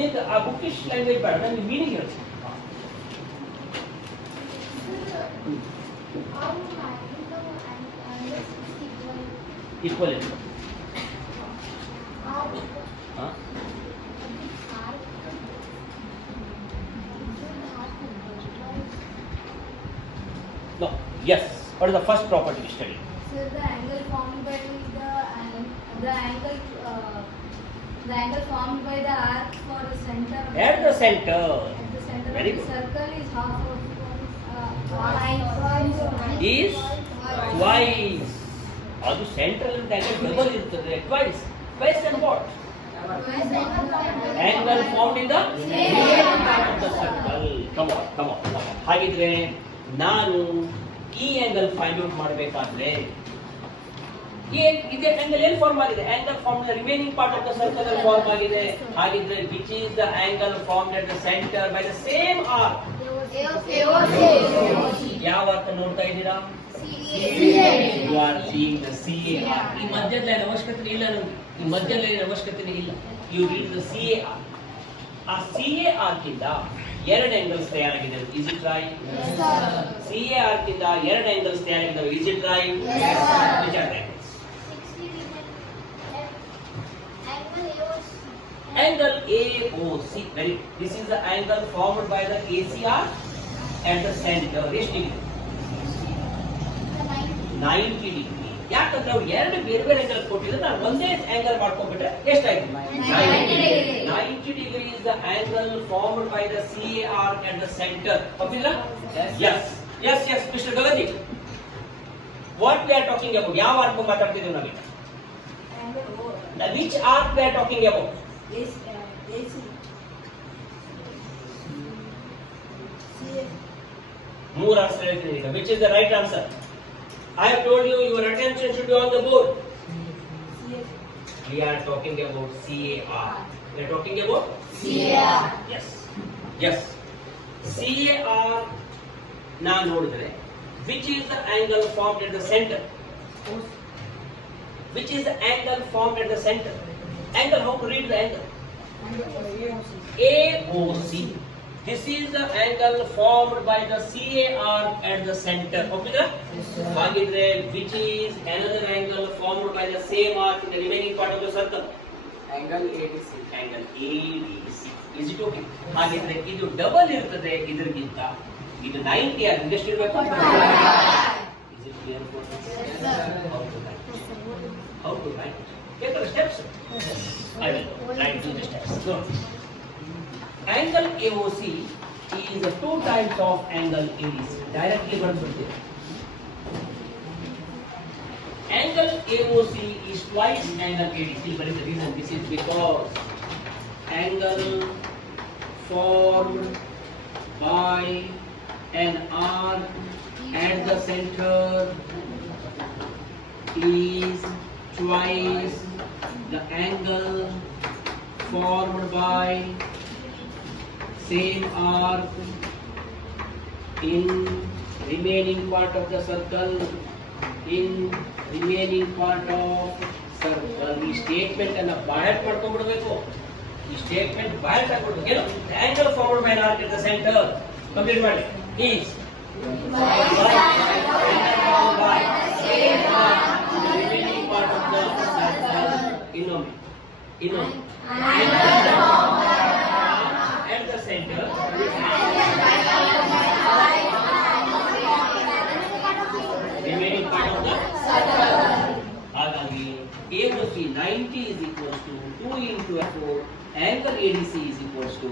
ನಿಂಗೆ ಆ bookish language ಬೇಡ, ನನಗೆ ಮೀನಿಂಗ್ ಹೇಳ್ತೀನಿ. ಈಕ್ವಲ್ ಇಲ್ಲ. No. Yes. What is the first property we study? So the angle formed by the angle formed by the arc for the center. At the center. At the center Very of the good. circle is half of Is twice. ಅದು central ಅಂತ double ಇರ್ತದೆ. Twice. Twice and what? Angle formed in the part of the circle. Come on. ಹಾಗಿದ್ರೆ ನಾನು ಈ angle find out ಮಾಡಬೇಕಾದ್ರೆ ಇದೇ angle ಏನು form ಆಗಿದೆ? Angle form the remaining part of the circle ಅಲ್ಲಿ ಫಾರ್ಮ್ ಆಗಿದೆ. ಹಾಗಿದ್ರೆ which is the angle formed at the centre by the same arc? ಯಾವ ಆರ್ಕ್ ನೋಡ್ತಾ ಇದ್ದೀರಾ? You are seeing the CA arc. ಈ ಮಧ್ಯದ ಲೈನ್ ಅವಶ್ಯಕತೆ ಇಲ್ಲ ನಮಗೆ. ಈ ಮಧ್ಯದ ಲೈನ್ ಅವಶ್ಯಕತೆ ಇಲ್ಲ. You read the CA arc. ಆ CA arc ಇಂದ ಎರಡು ಆಂಗಲ್ಸ್ ತಯಾರಾಗಿದೆ. Is it right? Yes sir. CA arc ಇಂದ ಎರಡು ಆಂಗಲ್ಸ್ ತಯಾರಾಗಿದ್ದಾವೆ. Is it right? Yes sir. Which are the angles? Angle AOC. Very good. This is the angle formed by the AC arc at the center. Which degree? 90 degree. ಯಾಕಂದ್ರೆ ಅವ್ರು ಎರಡು ಬೇರೆ ಬೇರೆ angle ಕೊಟ್ಟಿದ್ರೆ ನಾನು ಒಂದೇ ಆಂಗಲ್ ಮಾಡ್ಕೊಂಡ್ಬಿಟ್ರೆ ಎಷ್ಟಾಯ್ತು? 90 degree is the angle formed by the CA arc at the center. ಒಪ್ಪಿಲ್ಲ? Yes, Mr. Galaji. What we are talking about? ಯಾವ ಆರ್ಕ್ ಮಾತಾಡ್ತಿದ್ದೀವಿ ನಾವೀಗ? Which arc we are talking about? ಮೂರು ಆನ್ಸರ್ ಹೇಳ್ತೀನಿ ಈಗ. Which is the right answer? I have told you your attention should be on the board. We are talking about CAR. We are talking about CAR. Yes. CAR na nodidre. Which is the angle formed at the center? Which is the angle formed at the center? Angle, how to read the angle? AOC. This is the angle formed by the CA arc at the center. Okay, ಹಾಗಿದ್ರೆ which is another angle formed by the same arc in the remaining part of the circle? Angle ADC. Angle ADC. Is it okay? ಹಾಗಿದ್ರೆ ಇದು double ಇರ್ತದೆ ಇದಕ್ಕಿಂತ. ಇದು 90 ಆದ್ರೆ ಎಷ್ಟು ಇರಬೇಕು? Is it clear for you? Yes sir. How to write? Take the steps. I will write to the steps. Go. Angle AOC is the 2 times of angle ADC. Directly ಬರ್ಬಿಡ್ತೀವಿ. Angle AOC is twice angle ADC. But the reason this is because angle formed by an arc at the center is twice the angle formed by same arc in remaining part of the circle. In remaining part of circle. ಈ statement ಅನ್ನ by heart ಮಾಡ್ಕೊಂಡ್ಬಿಡ್ಬೇಕು. ಈ statement by heart ಹಾಕ್ಬಿಡ್ಬೇಕು. ಏನು? Angle formed by arc at the centre. Complete ಮಾಡಿ. Is remaining part of the circle. ಇನ್ನೊಮ್ಮೆ at the center remaining part of the circle. ಹಾಗಾಗಿ AOC 90 is equals to 2 into 4. Angle ADC is equals to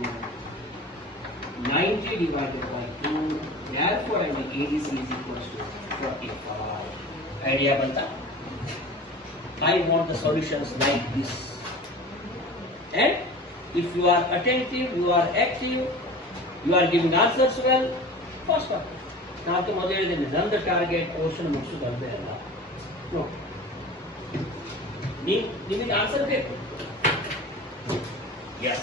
90 divided by 2. Therefore, angle ADC is equals to 45. Idea banta? I want the solutions like this. And if you are attentive, you are active, you are giving answers well, first of all, ನಾನು ಮೊದಲು ಹೇಳಿದ್ದೇನೆ, ನನ್ನ target portion ಮುಗಿಸೋದಲ್ಲದೆ ಅಲ್ಲ. ನಿಮಗೆ answer ಬೇಕು. Yes.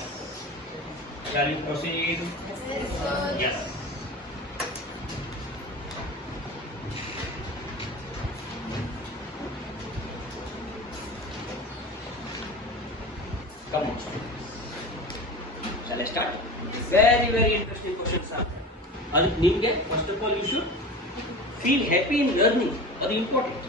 Shall we proceed? Yes. Come on, students. Shall I start? Very, very interesting questions are. ಅದಕ್ಕೆ ನಿಮಗೆ first of all you should feel happy in learning, ಅದು ಇಂಪಾರ್ಟೆಂಟ್.